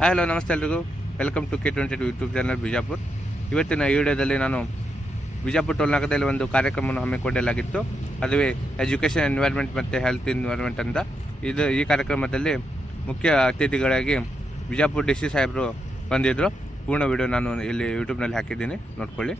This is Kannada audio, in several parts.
ಹಲೋ ನಮಸ್ತೆ ಎಲ್ರಿಗೂ. Welcome to K22 YouTube channel Bijapur. ಇವತ್ತಿನ ಈ ವಿಡಿಯೋದಲ್ಲಿ ನಾನು ಬಿಜಾಪುರ ಟೋಲ್ ನಾಗದಲ್ಲಿ ಒಂದು ಕಾರ್ಯಕ್ರಮವನ್ನು ಹಮ್ಮಿಕೊಳ್ಳಲಾಗಿತ್ತು. ಅದುವೇ ಎಜುಕೇಷನ್ ಎನ್ವೈರ್ಮೆಂಟ್ ಮತ್ತು ಹೆಲ್ತ್ ಎನ್ವೈರ್ಮೆಂಟ್ ಅಂತ. ಈ ಕಾರ್ಯಕ್ರಮದಲ್ಲಿ ಮುಖ್ಯ ಅತಿಥಿಗಳಾಗಿ ಬಿಜಾಪುರ DC ಸಾಹೇಬರು ಬಂದಿದ್ದರು. ಪೂರ್ಣ ವಿಡಿಯೋ ನಾನು ಇಲ್ಲಿ ಯೂಟ್ಯೂಬ್ನಲ್ಲಿ ಹಾಕಿದ್ದೀನಿ, ನೋಡ್ಕೊಳ್ಳಿ.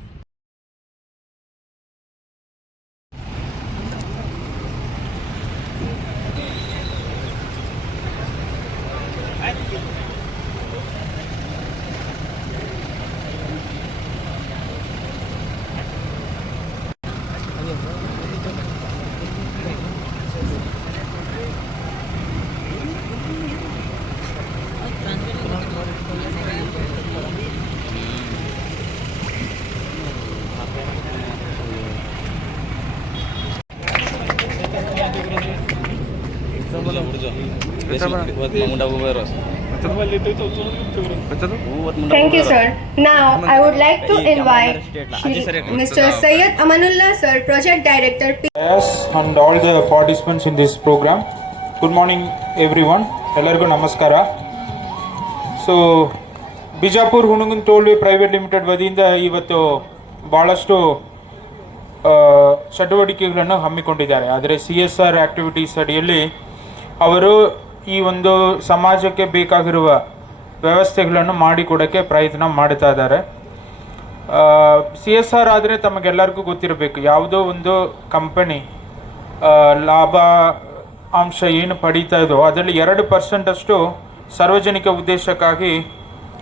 Thank you, sir. Now, I would like to invite Mr. Syed Amanullah, sir, Project Director. Yes, and all the participants in this program. Good morning, everyone. Ellargu namaskara. So, Bijapur Hungund tollway private limited ವತಿಯಿಂದ ಇವತ್ತು ಭಾಳಷ್ಟು ಚಟುವಟಿಕೆಗಳನ್ನು ಹಮ್ಮಿಕೊಂಡಿದ್ದಾರೆ. ಆದರೆ CSR ಆ್ಯಕ್ಟಿವಿಟೀಸ್ ಅಡಿಯಲ್ಲಿ ಅವರು ಈ ಒಂದು ಸಮಾಜಕ್ಕೆ ಬೇಕಾಗಿರುವ ವ್ಯವಸ್ಥೆಗಳನ್ನು ಮಾಡಿಕೊಡೋಕ್ಕೆ ಪ್ರಯತ್ನ ಮಾಡ್ತಾ ಇದ್ದಾರೆ. CSR ಆದರೆ ತಮಗೆಲ್ಲರಿಗೂ ಗೊತ್ತಿರಬೇಕು, ಯಾವುದೋ ಒಂದು ಕಂಪನಿ ಲಾಭ ಅಂಶ ಏನು ಪಡೀತಾ ಇದೋ ಅದರಲ್ಲಿ 2% ಅಷ್ಟು ಸಾರ್ವಜನಿಕ ಉದ್ದೇಶಕ್ಕಾಗಿ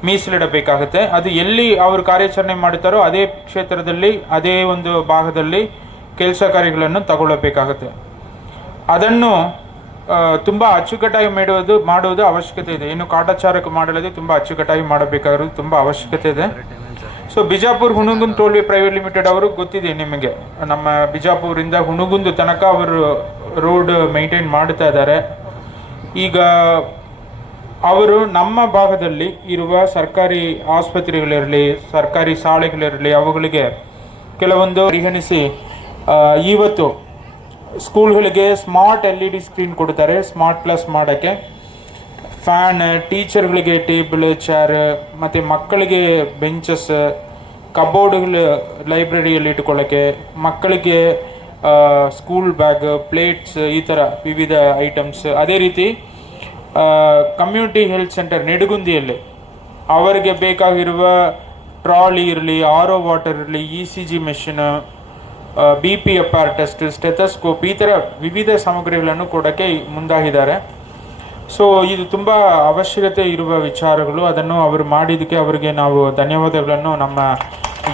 ಮೀಸಲಿಡಬೇಕಾಗುತ್ತೆ. ಅದು ಎಲ್ಲಿ ಅವರು ಕಾರ್ಯಾಚರಣೆ ಮಾಡುತ್ತಾರೋ ಅದೇ ಕ್ಷೇತ್ರದಲ್ಲಿ ಅದೇ ಒಂದು ಭಾಗದಲ್ಲಿ ಕೆಲಸ ಕಾರ್ಯಗಳನ್ನು ತಗೊಳ್ಳಬೇಕಾಗುತ್ತೆ. ಅದನ್ನು ತುಂಬ ಅಚ್ಚುಕಟ್ಟಾಗಿ ಮಾಡುವುದು ಅವಶ್ಯಕತೆ ಇದೆ. ಇನ್ನು ಕಾಟಾಚಾರಕ್ಕೆ ಮಾಡಲಾದೆ ತುಂಬ ಅಚ್ಚುಕಟ್ಟಾಗಿ ಮಾಡಬೇಕಾಗಿರೋದು ತುಂಬ ಅವಶ್ಯಕತೆ ಇದೆ. So Bijapur Hungund ಟೋಲ್ವೇ private limited ಅವರು ಗೊತ್ತಿದೆ ನಿಮಗೆ, ನಮ್ಮ ಬಿಜಾಪುರಿಂದ ಹುಣಗುಂದ್ ತನಕ ಅವರು ರೋಡ್ ಮೇಂಟೈನ್ ಮಾಡ್ತಾ ಇದ್ದಾರೆ. ಈಗ ಅವರು ನಮ್ಮ ಭಾಗದಲ್ಲಿ ಇರುವ ಸರ್ಕಾರಿ ಆಸ್ಪತ್ರೆಗಳಿರಲಿ, ಸರ್ಕಾರಿ ಶಾಲೆಗಳಿರಲಿ, ಅವುಗಳಿಗೆ ಕೆಲವೊಂದು ಪರಿಗಣಿಸಿ ಇವತ್ತು ಸ್ಕೂಲ್ಗಳಿಗೆ ಸ್ಮಾರ್ಟ್ LED ಸ್ಕ್ರೀನ್ ಕೊಡ್ತಾರೆ. ಸ್ಮಾರ್ಟ್ ಕ್ಲಾಸ್ ಮಾಡೋಕ್ಕೆ ಫ್ಯಾನ್, ಟೀಚರ್ಗಳಿಗೆ ಟೇಬಲ್ ಚೇರ್, ಮತ್ತು ಮಕ್ಕಳಿಗೆ ಬೆಂಚಸ್, ಕಬೋರ್ಡ್ಗಳು ಲೈಬ್ರರಿಯಲ್ಲಿ ಇಟ್ಕೊಳ್ಳೋಕ್ಕೆ, ಮಕ್ಕಳಿಗೆ ಸ್ಕೂಲ್ ಬ್ಯಾಗ್, ಪ್ಲೇಟ್ಸ್, ಈ ಥರ ವಿವಿಧ ಐಟಮ್ಸ್. ಅದೇ ರೀತಿ ಕಮ್ಯುನಿಟಿ ಹೆಲ್ತ್ ಸೆಂಟರ್ ನಿಡಗುಂದಿಯಲ್ಲಿ ಅವರಿಗೆ ಬೇಕಾಗಿರುವ ಟ್ರಾಲಿ ಇರಲಿ, RO ವಾಟರ್ ಇರಲಿ, ECG ಮೆಷಿನ್, BP ಅಪಾರ್ಟೆಸ್ಟ್, ಸ್ಟೆಥೋಸ್ಕೋಪ್, ಈ ಥರ ವಿವಿಧ ಸಾಮಗ್ರಿಗಳನ್ನು ಕೊಡೋಕ್ಕೆ ಮುಂದಾಗಿದ್ದಾರೆ. ಸೊ ಇದು ತುಂಬ ಅವಶ್ಯಕತೆ ಇರುವ ವಿಚಾರಗಳು. ಅದನ್ನು ಅವರು ಮಾಡಿದ್ದಕ್ಕೆ ಅವರಿಗೆ ನಾವು ಧನ್ಯವಾದಗಳನ್ನು ನಮ್ಮ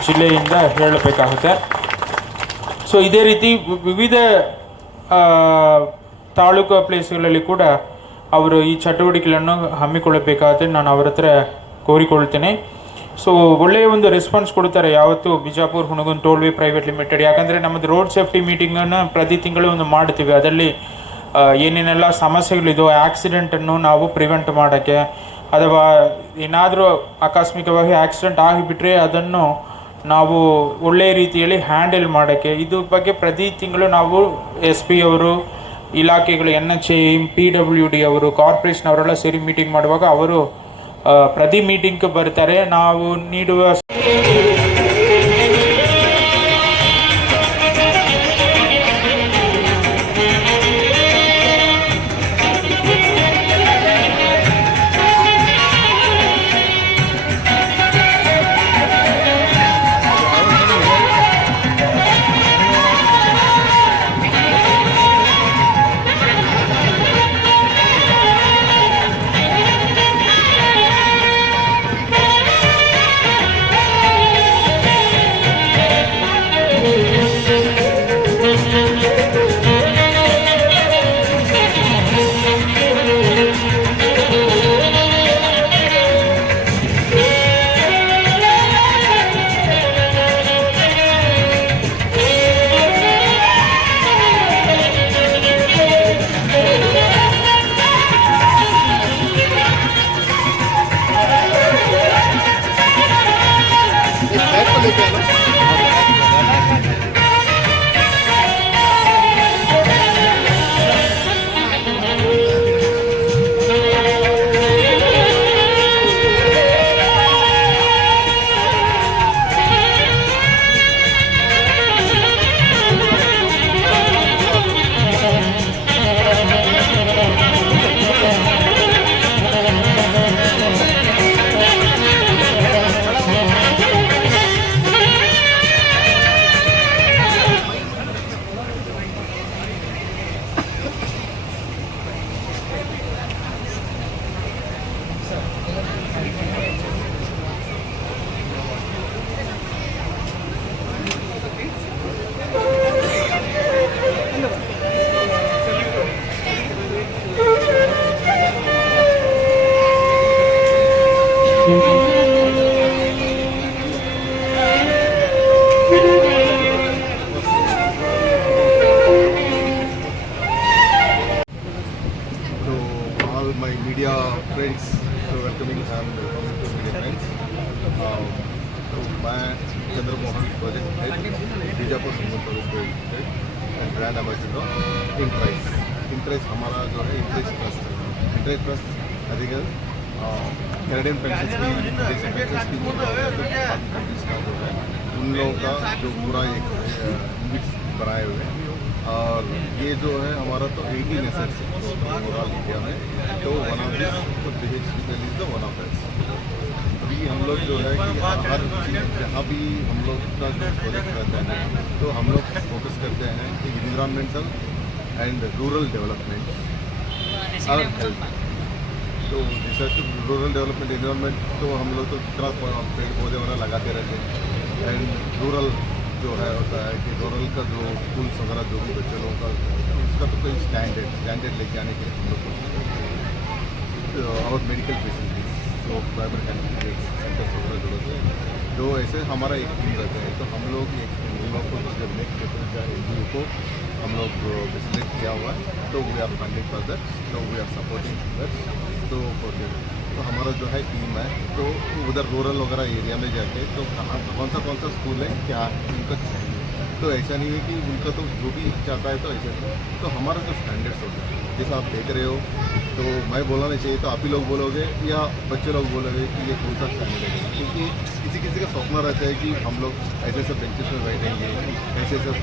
ಜಿಲ್ಲೆಯಿಂದ ಹೇಳಬೇಕಾಗುತ್ತೆ. ಸೊ ಇದೇ ರೀತಿ ವಿವಿಧ ತಾಲೂಕು ಪ್ಲೇಸ್ಗಳಲ್ಲಿ ಕೂಡ ಅವರು ಈ ಚಟುವಟಿಕೆಗಳನ್ನು ಹಮ್ಮಿಕೊಳ್ಳಬೇಕಾಗುತ್ತೆ. ನಾನು ಅವರ ಹತ್ರ ಕೋರಿಕೊಳ್ತೇನೆ. ಸೊ ಒಳ್ಳೆಯ ಒಂದು ರೆಸ್ಪಾನ್ಸ್ ಕೊಡ್ತಾರೆ ಯಾವತ್ತು ಬಿಜಾಪುರ ಹುಣಗುಂದ್ ಟೋಲ್ವೇ ಪ್ರೈವೇಟ್ ಲಿಮಿಟೆಡ್. ಯಾಕಂದರೆ ನಮ್ಮದು ರೋಡ್ ಸೇಫ್ಟಿ ಮೀಟಿಂಗನ್ನು ಪ್ರತಿ ತಿಂಗಳು ಒಂದು ಮಾಡ್ತೀವಿ. ಅದರಲ್ಲಿ ಏನೇನೆಲ್ಲ ಸಮಸ್ಯೆಗಳಿದೋ ಆ್ಯಕ್ಸಿಡೆಂಟನ್ನು ನಾವು ಪ್ರಿವೆಂಟ್ ಮಾಡೋಕ್ಕೆ, ಅಥವಾ ಏನಾದರೂ ಆಕಸ್ಮಿಕವಾಗಿ ಆಕ್ಸಿಡೆಂಟ್ ಆಗಿಬಿಟ್ರೆ ಅದನ್ನು ನಾವು ಒಳ್ಳೆಯ ರೀತಿಯಲ್ಲಿ ಹ್ಯಾಂಡಲ್ ಮಾಡೋಕ್ಕೆ, ಇದ್ರ ಬಗ್ಗೆ ಪ್ರತಿ ತಿಂಗಳು ನಾವು SP ಅವರು, ಇಲಾಖೆಗಳು, NHAM, PWD ಅವರು, ಕಾರ್ಪೊರೇಷನ್ ಅವರೆಲ್ಲ ಸೇರಿ ಮೀಟಿಂಗ್ ಮಾಡುವಾಗ ಅವರು ಪ್ರತಿ ಮೀಟಿಂಗ್ಗೆ ಬರ್ತಾರೆ. ನಾವು ನೀಡುವ welcoming and welcoming to media friends. तो मैं चंद्रमोहन प्रोजेक्ट हेड बीजापुर संबंध एंड ब्रांड एम्बेसडर इंट्रेस्ट हमारा जो है इंट्रेस्ट ट्रस्ट अधिक कैनेडियन पेंशन स्कीम जैसे पेंशन स्कीम का जो है उन लोगों का जो पूरा एक मिक्स बनाए हुए हैं। और ये जो है हमारा तो 18 एसेट्स ओवरऑल इंडिया में, तो वन ऑफ दिस तो BHPL is the one of that. अभी हम लोग जो है कि हर चीज़ जहाँ भी हम लोग का जो प्रोजेक्ट रहता है तो हम लोग फोकस करते हैं कि इन्वायरमेंटल एंड रूरल डेवलपमेंट और हेल्थ। तो जैसा कि रूरल डेवलपमेंट इन्वायरमेंट तो हम लोग तो कितना पेड़ पौधे वगैरह लगाते रहते हैं, एंड रूरल जो है होता है कि रूरल का जो स्कूल्स वगैरह जो भी बच्चे लोगों का उसका तो कोई स्टैंडर्ड लेके आने के लिए हम लोग कोशिश करते हैं। और मेडिकल फैसिलिटीज जो प्राइवेट सेंटर्स वगैरह जो होते हैं तो ऐसे हमारा एक टीम रहता है। तो हम लोग एक उन लोग को तो जब नेक्स्ट NGO को हम लोग फैसिलिटेट किया हुआ है, तो we are funding for that, तो वी आर सपोर्टिंग दैट। तो हमारा जो है टीम है तो उधर रूरल वगैरह एरिया में जाके तो कहाँ कौन सा स्कूल है क्या उनका चाहिए, तो ऐसा नहीं है कि उनका तो जो भी चाहता है तो ऐसा नहीं। तो हमारा जो स्टैंडर्ड्स होता है जैसा आप देख रहे हो, तो मैं बोलना नहीं चाहिए तो आप ही लोग बोलोगे या बच्चे लोग बोलोगे कि ये कौन सा स्टैंडर्ड है, क्योंकि किसी का सपना रहता है कि हम लोग ऐसे सब बेंचेस में बैठेंगे, ऐसे सब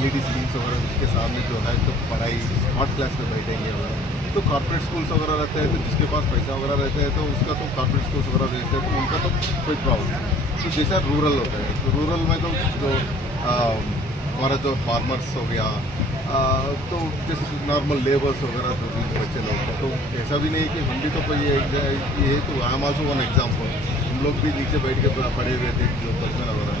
LED स्क्रीन्स वगैरह उसके सामने जो है तो पढ़ाई स्मार्ट क्लास में बैठेंगे वगैरह। तो कॉर्पोरेट स्कूल्स वगैरह रहते हैं तो जिसके पास पैसा वगैरह रहता है तो उसका तो कॉर्पोरेट स्कूल्स वगैरह रहते हैं तो उनका तो कोई प्रॉब्लम नहीं। तो जैसा रूरल होता है तो रूरल में तो जो हमारा जो फार्मर्स हो गया तो जैसे नॉर्मल लेबर्स वगैरह जो भी बच्चे लोग हैं, तो ऐसा भी नहीं कि हम भी तो कोई ये तो I am also one example. हम लोग भी नीचे बैठ के पढ़े हुए थे जो पर्सनल वगैरह